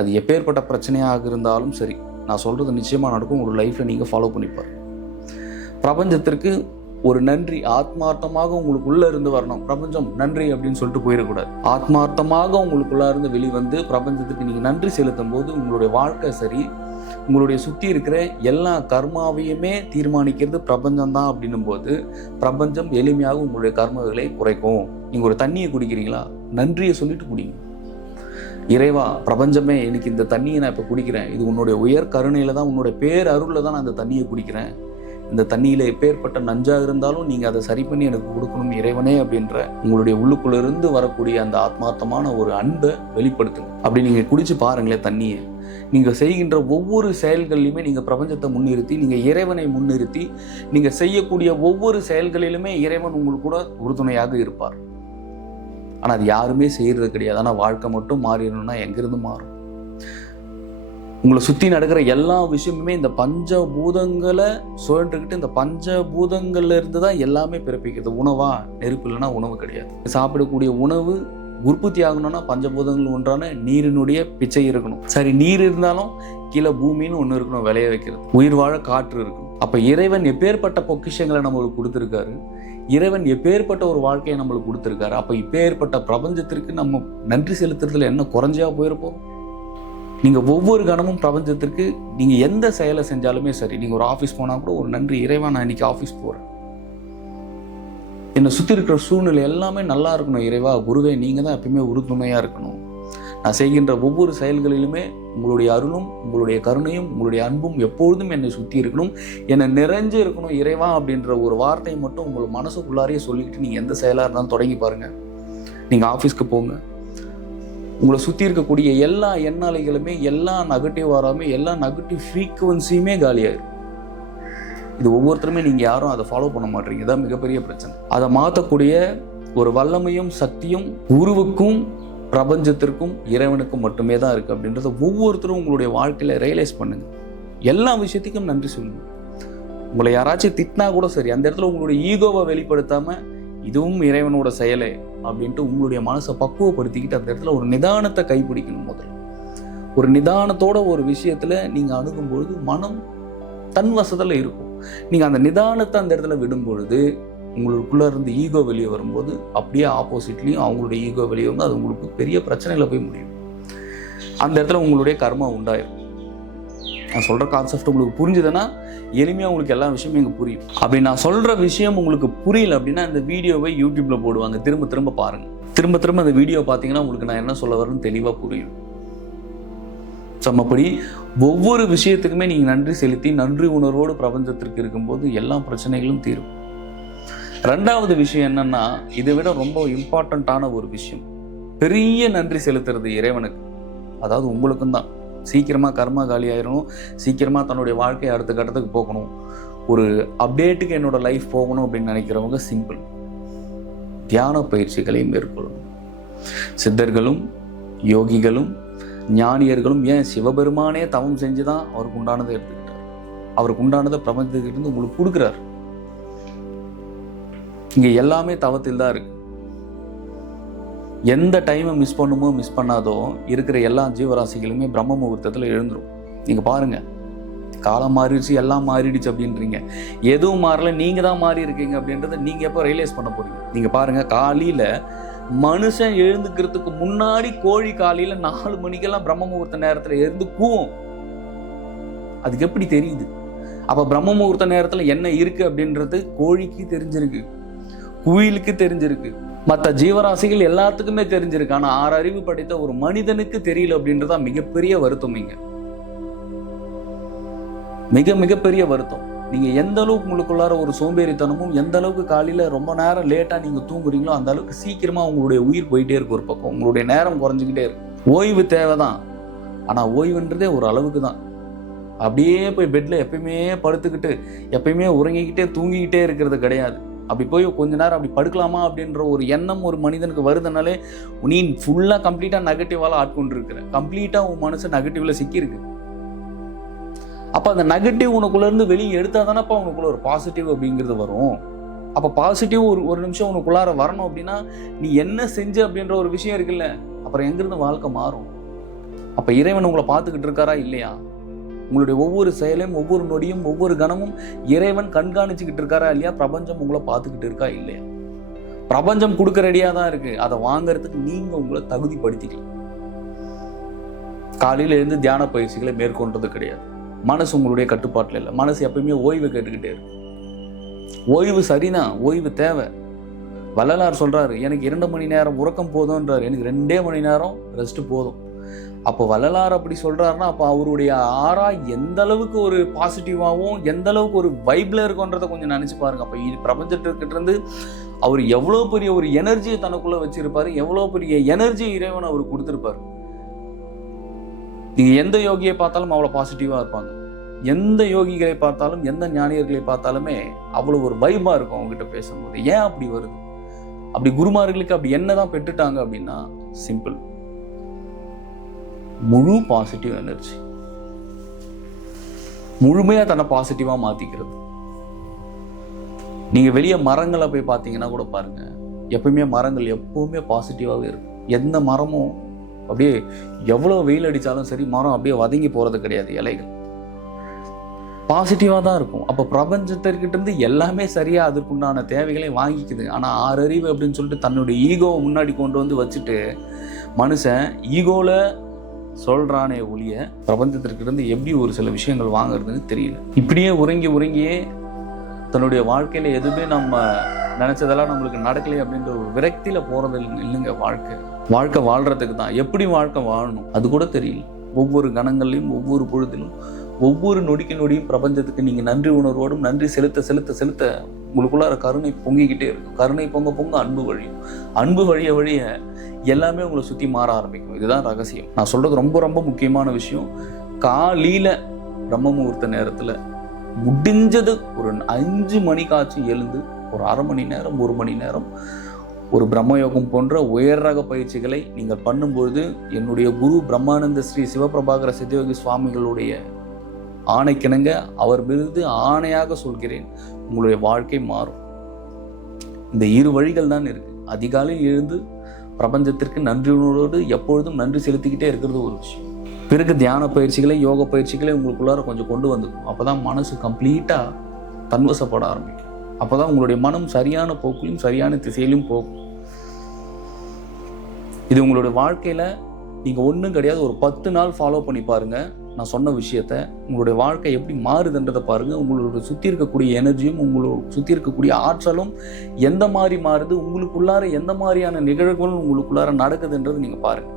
அது எப்பேற்பட்ட பிரச்சனையாக இருந்தாலும் சரி, நான் சொல்கிறது நிச்சயமாக நடக்கும். ஒரு லைஃப்பில் நீங்கள் ஃபாலோ பண்ணிப்பார். பிரபஞ்சத்திற்கு ஒரு நன்றி ஆத்மார்த்தமாக உங்களுக்குள்ளே இருந்து வரணும். பிரபஞ்சம் நன்றி அப்படின்னு சொல்லிட்டு போயிடக்கூடாது. ஆத்மார்த்தமாக உங்களுக்குள்ளே இருந்து வெளிவந்து பிரபஞ்சத்துக்கு நீங்கள் நன்றி செலுத்தும் போது உங்களுடைய வாழ்க்கை சரி, உங்களுடைய சுற்றி இருக்கிற எல்லா கர்மாவையுமே தீர்மானிக்கிறது பிரபஞ்சம் தான். அப்படின்னும் போது பிரபஞ்சம் எளிமையாக உங்களுடைய கர்மங்களை குறைக்கும். நீங்கள் ஒரு தண்ணியை குடிக்கிறீங்களா, நன்றியை சொல்லிட்டு குடிங்க. இறைவா, பிரபஞ்சமே, எனக்கு இந்த தண்ணியை நான் இப்போ குடிக்கிறேன், இது உன்னுடைய உயர் கருணையில் தான், உன்னுடைய பேர் அருளில் தான் நான் இந்த தண்ணியை குடிக்கிறேன். இந்த தண்ணியில் எப்பேற்பட்ட நஞ்சாக இருந்தாலும் நீங்கள் அதை சரி பண்ணி எனக்கு கொடுக்கணும் இறைவனே அப்படின்ற உங்களுடைய உள்ளுக்குள்ளிருந்து வரக்கூடிய அந்த ஆத்மார்த்தமான ஒரு அன்பை வெளிப்படுத்துங்க. அப்படி நீங்கள் குடிச்சு பாருங்களேன் தண்ணியை. நீங்கள் செய்கின்ற ஒவ்வொரு செயல்களிலுமே நீங்கள் பிரபஞ்சத்தை முன்னிறுத்தி, நீங்கள் இறைவனை முன்னிறுத்தி நீங்கள் செய்யக்கூடிய ஒவ்வொரு செயல்களிலுமே இறைவன் உங்களுக்கு கூட உறுதுணையாக இருப்பார். ஆனால் அது யாருமே செய்கிறது கிடையாது. ஆனால் வாழ்க்கை மட்டும் மாறிடணும்னா எங்கேருந்து மாறும்? உங்களை சுற்றி நடக்கிற எல்லா விஷயமுமே இந்த பஞ்சபூதங்களை சுழன்றுக்கிட்டு, இந்த பஞ்சபூதங்கள்ல இருந்து தான் எல்லாமே பிறப்பிக்கிறது. உணவா, நெருப்பு இல்லைன்னா உணவு கிடையாது. சாப்பிடக்கூடிய உணவு உற்பத்தி ஆகணும்னா பஞ்சபூதங்கள் ஒன்றான நீரினுடைய பிச்சை இருக்கணும். சரி, நீர் இருந்தாலும் கீழே பூமின்னு ஒன்று இருக்கணும், விளைய வைக்கிறது. உயிர் வாழ காற்று இருக்கணும். அப்போ இறைவன் எப்பேற்பட்ட பொக்கிஷங்களை நம்மளுக்கு கொடுத்துருக்காரு, இறைவன் எப்பேற்பட்ட ஒரு வாழ்க்கையை நம்மளுக்கு கொடுத்துருக்காரு. அப்போ இப்பேற்பட்ட பிரபஞ்சத்திற்கு நம்ம நன்றி செலுத்துறதுல என்ன குறைஞ்சா போயிருப்போம்? நீங்கள் ஒவ்வொரு கணமும் பிரபஞ்சத்திற்கு நீங்கள் எந்த செயலை செஞ்சாலுமே சரி, நீங்கள் ஒரு ஆஃபீஸ் போனால் கூட ஒரு நன்றி, இறைவன் நான் இன்னைக்கு ஆஃபீஸ் போகிறேன், என்னை சுற்றி இருக்கிற சூழ்நிலை எல்லாமே நல்லா இருக்கணும். இறைவா, குருவே, நீங்கள் தான் எப்பயுமே உறுதுணையாக இருக்கணும். நான் செய்கின்ற ஒவ்வொரு செயல்களிலுமே உங்களுடைய அருளும் உங்களுடைய கருணையும் உங்களுடைய அன்பும் எப்பொழுதும் என்னை சுற்றி இருக்கணும், என்னை நிறைஞ்சு இருக்கணும் இறைவா அப்படின்ற ஒரு வார்த்தை மட்டும் உங்கள் மனசுக்குள்ளாரையே சொல்லிக்கிட்டு நீங்கள் எந்த செயலாக இருந்தாலும் தொடங்கி பாருங்கள். நீங்கள் ஆஃபீஸ்க்கு போங்க, உங்களை சுற்றி இருக்கக்கூடிய எல்லா எண்ணாலைகளுமே, எல்லா நெகட்டிவ் வராமே, எல்லா நெகட்டிவ் ஃப்ரீக்குவன்சியுமே காலியாயிரும். இது ஒவ்வொருத்தருமே நீங்கள் யாரும் அதை ஃபாலோ பண்ண மாட்டீங்க. இதான் மிகப்பெரிய பிரச்சனை. அதை மாற்றக்கூடிய ஒரு வல்லமையும் சக்தியும் குருவுக்கும் பிரபஞ்சத்திற்கும் இறைவனுக்கும் மட்டுமே தான் இருக்குது அப்படின்றத ஒவ்வொருத்தரும் உங்களுடைய வாழ்க்கையில் ரியலைஸ் பண்ணுங்க. எல்லா விஷயத்துக்கும் நன்றி சொல்லுங்க. உங்களை யாராச்சும் திட்டினா கூட சரி, அந்த இடத்துல உங்களுடைய ஈகோவை வெளிப்படுத்தாமல் இதுவும் இறைவனோட செயலே அப்படின்ட்டு உங்களுடைய மனசை பக்குவப்படுத்திக்கிட்டு அந்த இடத்துல ஒரு நிதானத்தை கைப்பிடிக்கணும். முதல்ல ஒரு நிதானத்தோட ஒரு விஷயத்தில் நீங்கள் அணுகும்பொழுது மனம் தன் வசத்தில் இருக்கும். நீங்கள் அந்த நிதானத்தை அந்த இடத்துல விடும் பொழுது உங்களுக்குள்ளே இருந்து ஈகோ வெளியே வரும்போது அப்படியே ஆப்போசிட்லேயும் அவங்களுடைய ஈகோ வெளியே வந்து அது உங்களுக்கு பெரிய பிரச்சனையில் போய் முடியும். அந்த இடத்துல உங்களுடைய கர்மா உண்டாயிரும். நான் சொல்கிற கான்செப்ட் உங்களுக்கு புரிஞ்சுதுன்னா எளிமையாக உங்களுக்கு எல்லா விஷயமும் இங்கே புரியும். அப்படி நான் சொல்கிற விஷயம் உங்களுக்கு புரியல அப்படின்னா இந்த வீடியோவை யூடியூப்பில் போடுவாங்க, திரும்ப திரும்ப பாருங்கள். திரும்ப திரும்ப அந்த வீடியோ பார்த்தீங்கன்னா உங்களுக்கு நான் என்ன சொல்ல வரேன்னு தெளிவாக புரியும். சமப்படி ஒவ்வொரு விஷயத்துக்குமே நீங்கள் நன்றி செலுத்தி நன்றி உணர்வோடு பிரபஞ்சத்திற்கு இருக்கும்போது எல்லா பிரச்சனைகளும் தீரும். ரெண்டாவது விஷயம் என்னன்னா, இதை விட ரொம்ப இம்பார்ட்டண்ட்டான ஒரு விஷயம், பெரிய நன்றி செலுத்துறது இறைவனுக்கு. அதாவது உங்களுக்கும் தான். சீக்கிரமாக கர்மா காலி ஆயிடணும், சீக்கிரமாக தன்னுடைய வாழ்க்கையை அடுத்த கட்டத்துக்கு போகணும், ஒரு அப்டேட்டுக்கு என்னோட லைஃப் போகணும் அப்படின்னு நினைக்கிறவங்க சிம்பிள், தியான பயிற்சிகளை மேற்கொள்ளணும். சித்தர்களும் யோகிகளும் ஞானியர்களும், ஏன் சிவபெருமானே தவம் செஞ்சு தான் அவருக்கு உண்டானதை எடுத்துக்கிட்டார். அவருக்கு உண்டானதை பிரபஞ்சத்துக்கிட்ட இருந்து உங்களுக்கு கொடுக்குறார். இங்கே எல்லாமே தவத்தில் தான் இருக்கு. எந்த டைமை மிஸ் பண்ணுமோ மிஸ் பண்ணாதோ இருக்கிற எல்லா ஜீவராசிகளுமே பிரம்ம முகூர்த்தத்தில் எழுந்துரும். நீங்கள் பாருங்கள், காலம் மாறிடுச்சு, எல்லாம் மாறிடுச்சு அப்படின்றீங்க. எதுவும் மாறல, நீங்கள் தான் மாறி இருக்கீங்க அப்படின்றத நீங்கள் எப்போ ரியலைஸ் பண்ண போறீங்க? நீங்கள் பாருங்கள், காலையில் மனுஷன் எழுந்துக்கிறதுக்கு முன்னாடி கோழி காலையில் 4 மணிக்கெல்லாம் பிரம்ம முகூர்த்த நேரத்தில் எழுந்து கூவும். அதுக்கு எப்படி தெரியுது? அப்போ பிரம்ம முகூர்த்த நேரத்தில் என்ன இருக்குது அப்படின்றது கோழிக்கு தெரிஞ்சிருக்கு, குயிலுக்கு தெரிஞ்சிருக்கு, மற்ற ஜீவராசிகள் எல்லாத்துக்குமே தெரிஞ்சிருக்கு. ஆனால் 6 அறிவு படைத்த ஒரு மனிதனுக்கு தெரியல அப்படின்றதா மிகப்பெரிய வருத்தம். இங்க மிகப்பெரிய வருத்தம். நீங்கள் எந்த அளவுக்கு உங்களுக்குள்ளார ஒரு சோம்பேறித்தனமும், எந்த அளவுக்கு காலையில் ரொம்ப நேரம் லேட்டாக நீங்கள் தூங்குறீங்களோ அந்த அளவுக்கு சீக்கிரமாக உங்களுடைய உயிர் போயிட்டே இருக்கு. ஒரு பக்கம் உங்களுடைய நேரம் குறைஞ்சிக்கிட்டே இருக்கு. ஓய்வு தேவைதான், ஆனால் ஓய்வுன்றதே ஒரு அளவுக்கு தான். அப்படியே போய் பெட்டில் எப்பயுமே படுத்துக்கிட்டு எப்பயுமே உறங்கிக்கிட்டே தூங்கிக்கிட்டே இருக்கிறது கிடையாது. அப்படி போய் கொஞ்ச நேரம் அப்படி படுக்கலாமா அப்படின்ற ஒரு எண்ணம் ஒரு மனிதனுக்கு வருதுனாலே நீ ஃபுல்லாக கம்ப்ளீட்டாக நெகட்டிவால் ஆட்கொண்டு இருக்கிற, கம்ப்ளீட்டாக உன் மனசு நெகட்டிவ்ல சிக்கியிருக்கு. அப்போ அந்த நெகட்டிவ் உனக்குள்ளேருந்து வெளியே எடுத்தால் தானேப்பா உனக்குள்ள ஒரு பாசிட்டிவ் அப்படிங்கிறது வரும். அப்போ பாசிட்டிவ் ஒரு நிமிஷம் உனக்குள்ளார வரணும் அப்படின்னா நீ என்ன செஞ்ச அப்படின்ற ஒரு விஷயம் இருக்குல்ல, அப்புறம் எங்கேருந்து வாழ்க்கை மாறும்? அப்போ இறைவன் உங்களை பார்த்துக்கிட்டு இருக்காரா இல்லையா? உங்களுடைய ஒவ்வொரு செயலையும், ஒவ்வொரு நொடியும், ஒவ்வொரு கணமும் இறைவன் கண்காணிச்சுக்கிட்டு இருக்காரா இல்லையா? பிரபஞ்சம் உங்களை பார்த்துக்கிட்டு இருக்கா இல்லையா? பிரபஞ்சம் கொடுக்க ரெடியாக தான் இருக்கு. அதை வாங்கறதுக்கு நீங்க உங்களை தகுதிப்படுத்திக்கலாம். காலையில் எழுந்து தியான பயிற்சிகளை மேற்கொண்டது கிடையாது. மனசு உங்களுடைய கட்டுப்பாட்டில் இல்லை. மனசு எப்பயுமே ஓய்வு கேட்டுக்கிட்டே இருக்கு. ஓய்வு சரிதான், ஓய்வு தேவை. வள்ளலார் சொல்றாரு, எனக்கு 2 மணி நேரம் உறக்கம் போதும்ன்றார், எனக்கு 2 மணி நேரம் ரெஸ்ட் போதும். அப்போ வள்ளலார் அப்படி சொல்றாருன்னா அப்போ அவருடைய ஆறா எந்த அளவுக்கு ஒரு பாசிட்டிவாகவும் எந்த அளவுக்கு ஒரு வைப்ல இருக்குன்றதை கொஞ்சம் நினைச்சு பாருங்க. அப்போ பிரபஞ்சத்திற்கிட்ட இருந்து அவர் எவ்வளோ பெரிய ஒரு எனர்ஜியை தனக்குள்ள வச்சிருப்பாரு, எவ்வளோ பெரிய எனர்ஜி இறைவன் அவர் கொடுத்துருப்பாரு. நீங்க எந்த யோகியை பார்த்தாலும் அவ்வளோ பாசிட்டிவா இருப்பாங்க. எந்த யோகிகளை பார்த்தாலும், எந்த ஞானியர்களை பார்த்தாலுமே அவ்வளோ ஒரு வைபா இருக்கும் அவங்ககிட்ட பேசும்போது. ஏன் அப்படி வருது? அப்படி குருமார்களுக்கு அப்படி என்னதான் பெற்றுட்டாங்க அப்படின்னா, சிம்பிள், முழு பாசிட்டிவ் எனர்ஜி, முழுமையா தன்னை பாசிட்டிவா மாத்திக்கிறது. நீங்க வெளியே மரங்களை போய் பார்த்தீங்கன்னா கூட பாருங்க, எப்பவுமே மரங்கள் எப்பவுமே பாசிட்டிவாகவே இருக்கும். எந்த மரமும் அப்படியே எவ்வளவு வெயில் அடிச்சாலும் சரி, மரம் அப்படியே வதங்கி போறது கிடையாது. இலைகள் பாசிட்டிவாக தான் இருக்கும். அப்போ பிரபஞ்சத்திற்கிட்ட இருந்து எல்லாமே சரியா அதற்குண்டான தேவைகளை வாங்கிக்குது. ஆனால் 6 அறிவு அப்படின்னு சொல்லிட்டு தன்னுடைய ஈகோவை முன்னாடி கொண்டு வந்து வச்சுட்டு மனுஷன் ஈகோல சொல்றானே ஒழிய பிரபஞ்சத்திற்கு இருந்து எப்படி ஒரு சில விஷயங்கள் வாங்குறதுன்னு தெரியல. இப்படியே உறங்கியே தன்னுடைய வாழ்க்கையில எதுவுமே நம்ம நினைச்சதெல்லாம் நம்மளுக்கு நடக்கலையே அப்படின்ற ஒரு விரக்தியில போறது இல்லைங்க. வாழ்க்கை வாழ்றதுக்கு தான். எப்படி வாழ்க்கை வாழணும் அது கூட தெரியல. ஒவ்வொரு கணங்கள்லையும், ஒவ்வொரு பொழுதிலும், ஒவ்வொரு நொடியும் பிரபஞ்சத்துக்கு நீங்க நன்றி உணர்வோடும் நன்றி செலுத்த செலுத்த செலுத்த உங்களுக்குள்ளார கருணை பொங்கிக்கிட்டே இருக்கும். கருணை பொங்க அன்பு வழியும். அன்பு வழிய எல்லாமே உங்களை சுத்தி மாற ஆரம்பிக்கும். இதுதான் ரகசியம். நான் சொல்றது ரொம்ப ரொம்ப முக்கியமான விஷயம். காலையில பிரம்ம முகூர்த்த நேரத்துல முடிஞ்சது ஒரு 5 மணிக்காச்சும் எழுந்து ஒரு 1/2 மணி நேரம் 1 மணி நேரம் ஒரு பிரம்மயோகம் போன்ற உயர் ரக பயிற்சிகளை நீங்கள் பண்ணும்பொழுது, என்னுடைய குரு பிரம்மானந்த ஸ்ரீ சிவபிரபாகர சித்தயோகி சுவாமிகளுடைய ஆணைக்கிணங்க அவர் மீது ஆணையாக சொல்கிறேன், உங்களுடைய வாழ்க்கை மாறும். இந்த 2 வழிகள் தான் இருக்கு. அதிகாலையில் எழுந்து பிரபஞ்சத்திற்கு நன்றியோடு எப்பொழுதும் நன்றி செலுத்திக்கிட்டே இருக்கிறது ஒரு விஷயம். பிறகு தியான பயிற்சிகளை, யோக பயிற்சிகளை உங்களுக்குள்ளார கொஞ்சம் கொண்டு வந்துக்கும். அப்போதான் மனசு கம்ப்ளீட்டா தன்வசப்பட ஆரம்பிக்கும். அப்போதான் உங்களுடைய மனம் சரியான போக்கிலும் சரியான திசையிலும் போகும். இது உங்களுடைய வாழ்க்கையில நீங்க ஒன்றும் கிடையாது, ஒரு 10 நாள் ஃபாலோ பண்ணி பாருங்க. நான் சொன்ன விஷயத்த உங்களுடைய வாழ்க்கை எப்படி மாறுதுன்றதை பாருங்க. உங்களோட சுற்றி இருக்கக்கூடிய எனர்ஜியும், உங்களோட சுற்றி இருக்கக்கூடிய ஆற்றலும் எந்த மாதிரி மாறுது, உங்களுக்குள்ளார எந்த மாதிரியான நிகழ்வுகளும் உங்களுக்குள்ளார நடக்குதுன்றது நீங்க பாருங்க.